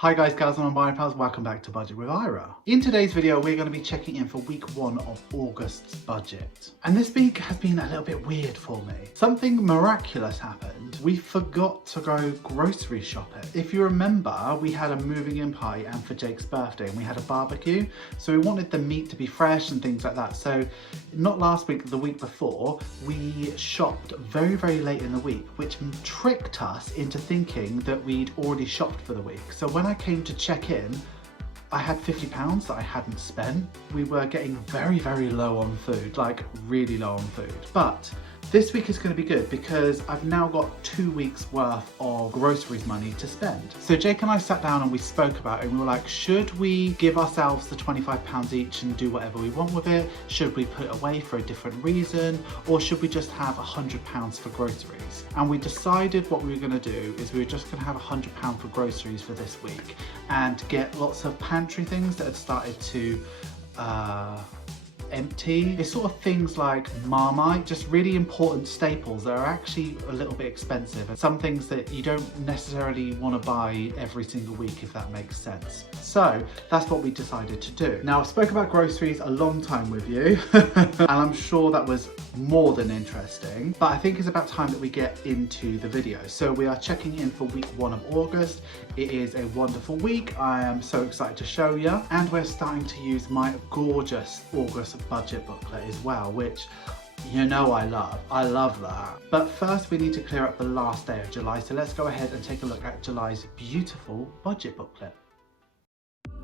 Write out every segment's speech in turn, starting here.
Hi guys, gals and non-binary pals, welcome back to Budget with Ira. In today's video, we're going to be checking in for week 1 of August's budget. And this week has been a little bit weird for me. Something miraculous happened. We forgot to go grocery shopping. If you remember, we had a moving in party and for Jake's birthday and we had a barbecue. So we wanted the meat to be fresh and things like that. So not last week, the week before, we shopped very, very late in the week, which tricked us into thinking that we'd already shopped for the week. So when I came to check in, I had £50 that I hadn't spent. We were getting very, very low on food, like really low on food. But this week is going to be good because I've now got 2 weeks worth of groceries money to spend. So Jake and I sat down and we spoke about it and we were like, should we give ourselves the £25 each and do whatever we want with it? Should we put it away for a different reason? Or should we just have £100 for groceries? And we decided what we were going to do is we were just going to have £100 for groceries for this week and get lots of pantry things that had started to empty. It's sort of things like Marmite, just really important staples that are actually a little bit expensive, and some things that you don't necessarily want to buy every single week, if that makes sense. So that's what we decided to do. Now, I spoke about groceries a long time with you and I'm sure that was more than interesting, but I think it's about time that we get into the video. So we are checking in for week 1 of August. It is a wonderful week. I am so excited to show you, and we're starting to use my gorgeous August budget booklet as well, which you know I love that. But first we need to clear up the last day of July, so let's go ahead and take a look at July's beautiful budget booklet.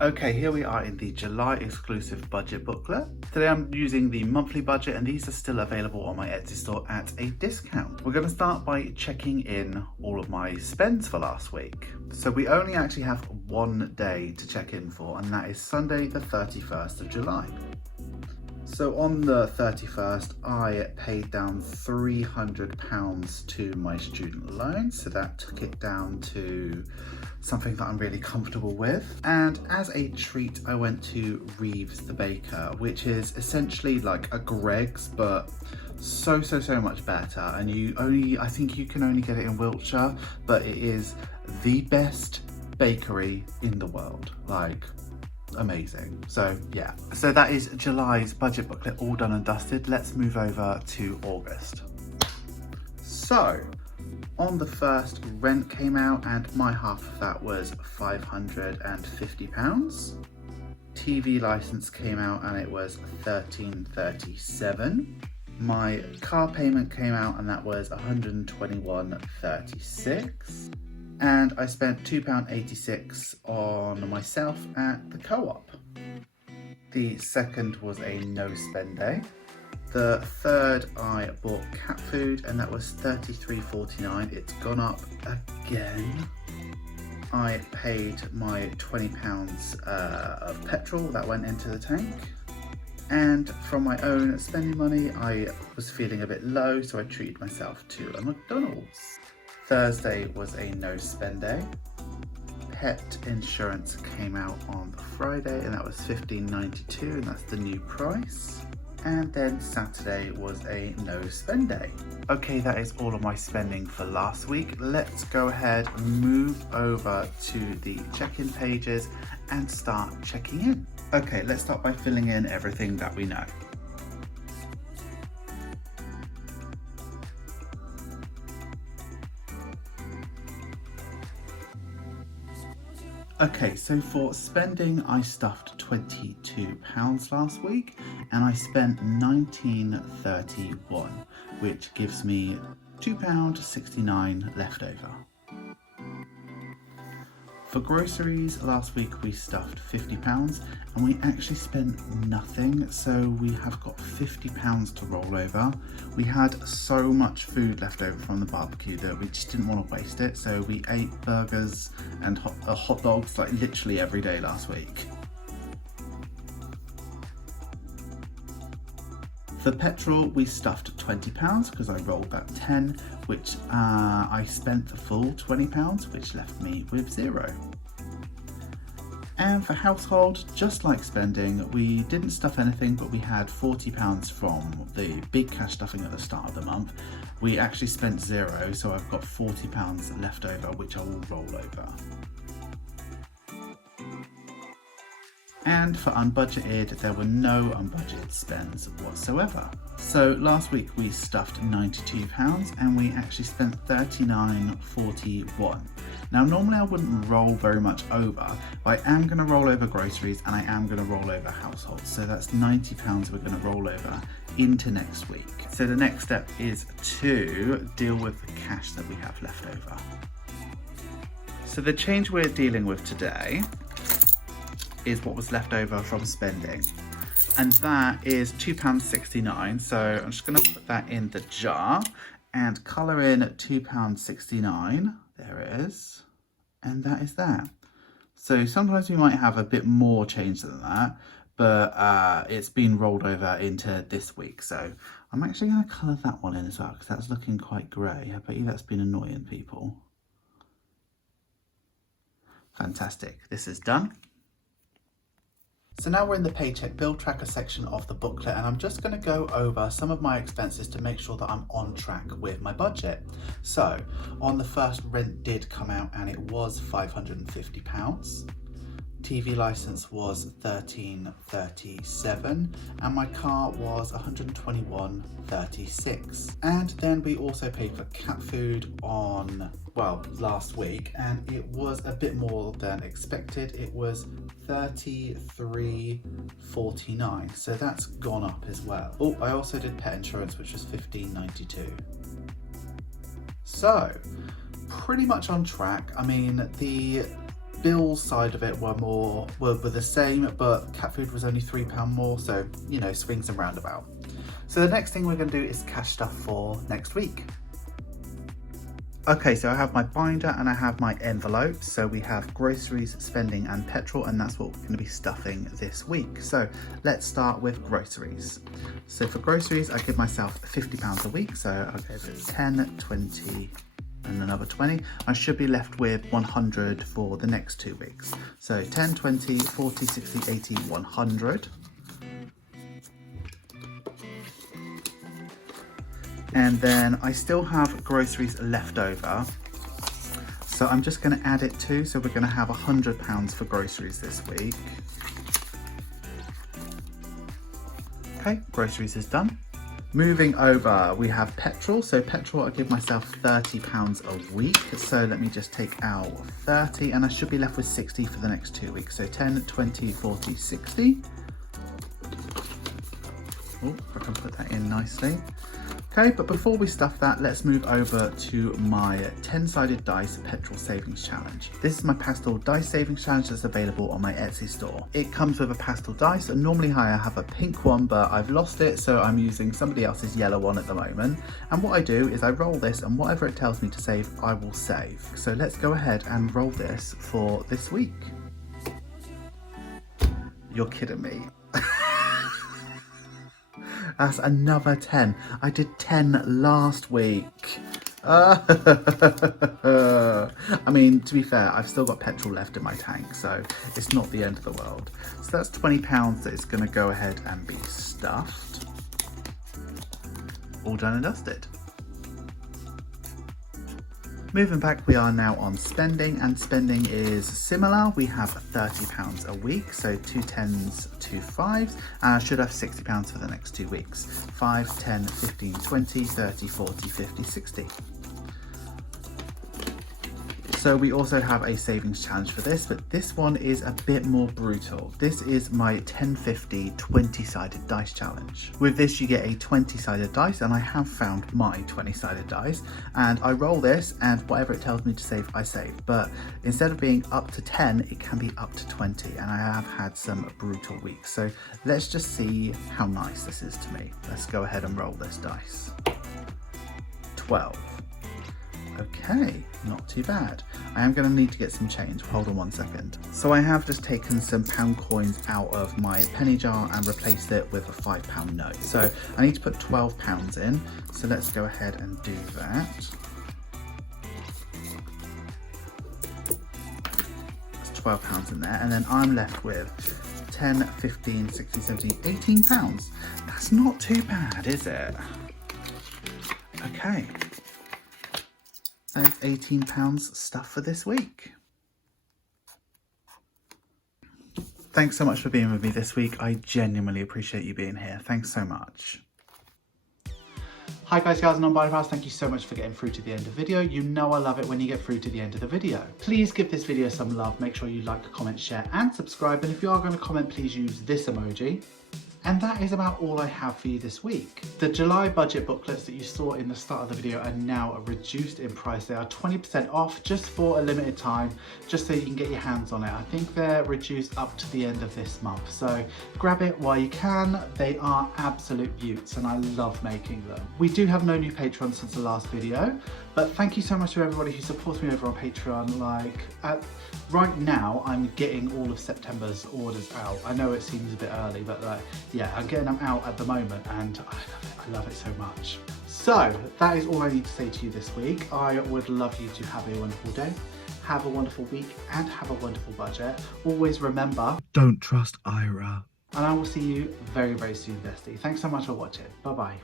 Okay, here we are in the July exclusive budget booklet. Today I'm using the monthly budget and these are still available on my Etsy store at a discount. We're going to start by checking in all of my spends for last week. So we only actually have one day to check in for, and that is Sunday the 31st of July. So on the 31st, I paid down £300 to my student loan. So that took it down to something that I'm really comfortable with. And as a treat, I went to Reeves the Baker, which is essentially like a Greggs, but so much better. And I think you can only get it in Wiltshire, but it is the best bakery in the world. Like, amazing. So yeah, so that is July's budget booklet all done and dusted. Let's move over to August. So on the 1st, rent came out and my half of that was £550. TV license came out and it was £13.37. My car payment came out and that was £121.36. And I spent £2.86 on myself at the Co-op. The 2nd was a no spend day. The 3rd I bought cat food and that was £33.49. It's gone up again. I paid my £20 of petrol that went into the tank. And from my own spending money, I was feeling a bit low, so I treated myself to a McDonald's. Thursday was a no spend day. Pet insurance came out on Friday and that was £15.92 and that's the new price. And then Saturday was a no spend day. Okay, that is all of my spending for last week. Let's go ahead and move over to the check-in pages and start checking in. Okay, let's start by filling in everything that we know. Okay, so for spending, I stuffed £22 last week and I spent £19.31, which gives me £2.69 left over. For groceries, last week we stuffed £50 and we actually spent nothing, so we have got £50 to roll over. We had so much food left over from the barbecue that we just didn't want to waste it, so we ate burgers and hot dogs like literally every day last week. For petrol, we stuffed £20 because I rolled that 10, which I spent the full £20, which left me with £0. And for household, just like spending, we didn't stuff anything, but we had £40 from the big cash stuffing at the start of the month. We actually spent £0, so I've got £40 left over, which I will roll over. And for unbudgeted, there were no unbudgeted spends whatsoever. So last week we stuffed £92 and we actually spent £39.41. Now normally I wouldn't roll very much over, but I am going to roll over groceries and I am going to roll over households. So that's £90 we're going to roll over into next week. So the next step is to deal with the cash that we have left over. So the change we're dealing with today is what was left over from spending, and that is £2.69. So I'm just going to put that in the jar and colour in £2.69. There it is, and that is that. So sometimes we might have a bit more change than that, but it's been rolled over into this week. So I'm actually going to colour that one in as well because that's looking quite grey. I bet you that's been annoying people. Fantastic, this is done. So now we're in the paycheck bill tracker section of the booklet, and I'm just going to go over some of my expenses to make sure that I'm on track with my budget. So on the first, rent did come out and it was £550. TV license was $13.37 and my car was $121.36. And then we also paid for cat food on, well, last week, and it was a bit more than expected. It was $33.49, so that's gone up as well. Oh, I also did pet insurance, which was $15.92. So pretty much on track. I mean, the bills side of it were the same, but cat food was only £3 more, so you know, swings and roundabout. So the next thing we're going to do is cash stuff for next week. Okay, so I have my binder and I have my envelope. So we have groceries, spending and petrol, and that's what we're going to be stuffing this week. So let's start with groceries. So for groceries, I give myself £50 a week, so I'll go to 10, 20 and another 20. I should be left with 100 for the next 2 weeks. So 10, 20, 40, 60, 80, 100. And then I still have groceries left over. So I'm just going to add it too. So we're going to have £100 for groceries this week. Okay, groceries is done. Moving over, we have petrol. So petrol, I give myself £30 a week. So let me just take out 30 and I should be left with 60 for the next 2 weeks. So 10, 20, 40, 60. Oh, I can put that in nicely. Okay, but before we stuff that, let's move over to my 10-sided dice petrol savings challenge. This is my pastel dice savings challenge that's available on my Etsy store. It comes with a pastel dice, and normally I have a pink one, but I've lost it, so I'm using somebody else's yellow one at the moment. And what I do is I roll this, and whatever it tells me to save, I will save. So let's go ahead and roll this for this week. You're kidding me. That's another 10. I did 10 last week. I mean, to be fair, I've still got petrol left in my tank, so it's not the end of the world. So that's £20 that is going to go ahead and be stuffed. All done and dusted. Moving back, we are now on spending, and spending is similar. We have £30 a week, so 2 10s, 2 5s, and I should have £60 for the next 2 weeks. 5, 10, 15, 20, 30, 40, 50, 60. So we also have a savings challenge for this, but this one is a bit more brutal. This is my 10-50 20-sided dice challenge. With this you get a 20-sided dice, and I have found my 20-sided dice, and I roll this and whatever it tells me to save, I save. But instead of being up to 10, it can be up to 20, and I have had some brutal weeks. So let's just see how nice this is to me. Let's go ahead and roll this dice. 12. Okay, not too bad. I am going to need to get some change. Hold on 1 second. So I have just taken some pound coins out of my penny jar and replaced it with a £5 note. So I need to put £12 in. So let's go ahead and do that. There's £12 in there, and then I'm left with 10, 15, 16, 17, £18. That's not too bad, is it? Okay. There's £18 stuff for this week. Thanks so much for being with me this week. I genuinely appreciate you being here. Thanks so much. Hi guys, girls and non-binary pals, thank you so much for getting through to the end of the video. You know I love it when you get through to the end of the video. Please give this video some love, make sure you like, comment, share and subscribe, and if you are going to comment, please use this emoji. And that is about all I have for you this week. The July budget booklets that you saw in the start of the video are now reduced in price. They are 20% off just for a limited time, just so you can get your hands on it. I think they're reduced up to the end of this month. So grab it while you can. They are absolute beauts and I love making them. We do have no new patrons since the last video, but thank you so much to everybody who supports me over on Patreon. Right now, I'm getting all of September's orders out. I know it seems a bit early, but yeah, I'm getting them out at the moment and I love it so much. So that is all I need to say to you this week. I would love you to have a wonderful day, have a wonderful week and have a wonderful budget. Always remember, don't trust Ira. And I will see you very, very soon, bestie. Thanks so much for watching. Bye-bye.